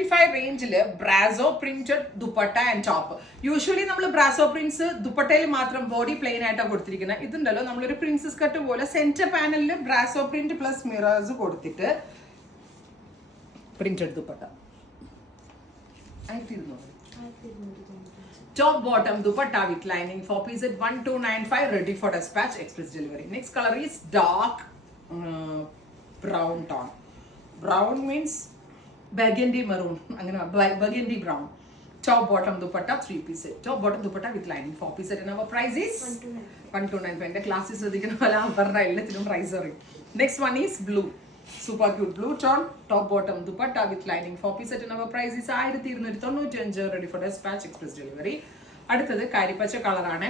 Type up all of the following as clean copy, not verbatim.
295 റേഞ്ചിൽ brasso printed dupatta and top. Usually നമ്മൾ brasso prints ദുപ്പട്ടയിൽ മാത്രം ബോഡി പ്ലെയിൻ ആയിട്ടാണ് കൊടുത്തിരിക്കുന്നത്. ഇതുണ്ടല്ലോ നമ്മളൊരു പ്രിൻസസ് കട്ട് പോലെ സെന്റർ പാനലിൽ ബ്രാസോ പ്രിന്റ് പ്ലസ് മിറേഴ്സ് കൊടുത്തിട്ട് printed dupatta. Top bottom dupatta with lining 4 piece at 1295 ready for dispatch express delivery. Next color is dark brown tone. Brown means burgundy maroon. Burgundy brown. Top bottom dupatta 3 piece set. Top bottom dupatta with lining 4 piece set and our price is 1295. എന്റെ ക്ലാസ്സിൽ ശ്രദ്ധിക്കുന്ന പോലെ അവരുടെ എല്ലാത്തിനും price അറിയും. Next one is blue. Super cute blue tone, top bottom dupatta with lining 4 piece set and our price is 1295 ready for dispatch express delivery. അടുത്തത് കരിപ്പച്ച കളറാണ്,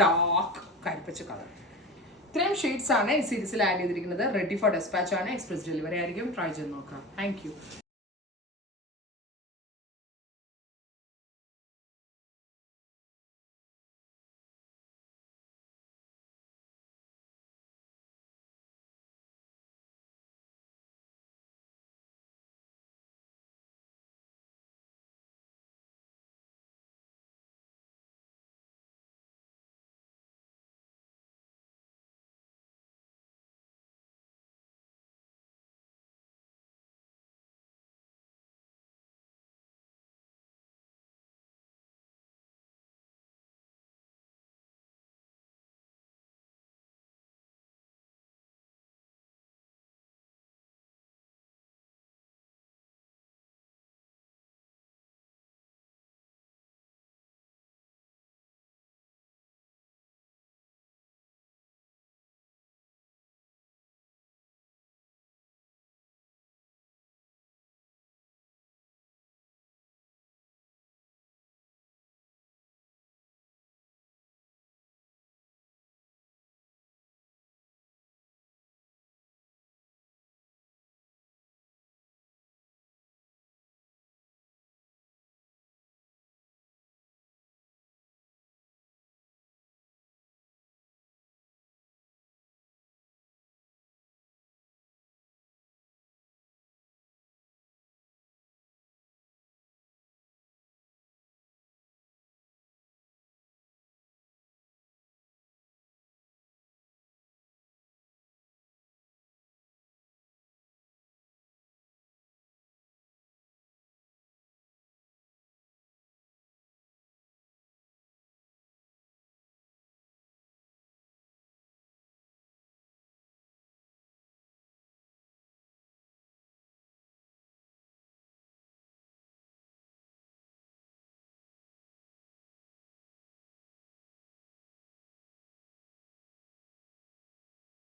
dark കരിപ്പച്ച colour. ഇത്രയും ഷെയ്ഡ്സ് ആണ് ഈ സീരീസിൽ ആഡ് ചെയ്തിരിക്കുന്നത്. റെഡി ഫോർ ഡെസ്പാച്ച് ആണ്, express delivery ആയിരിക്കും. Try ചെയ്ത് നോക്കാം. Thank you.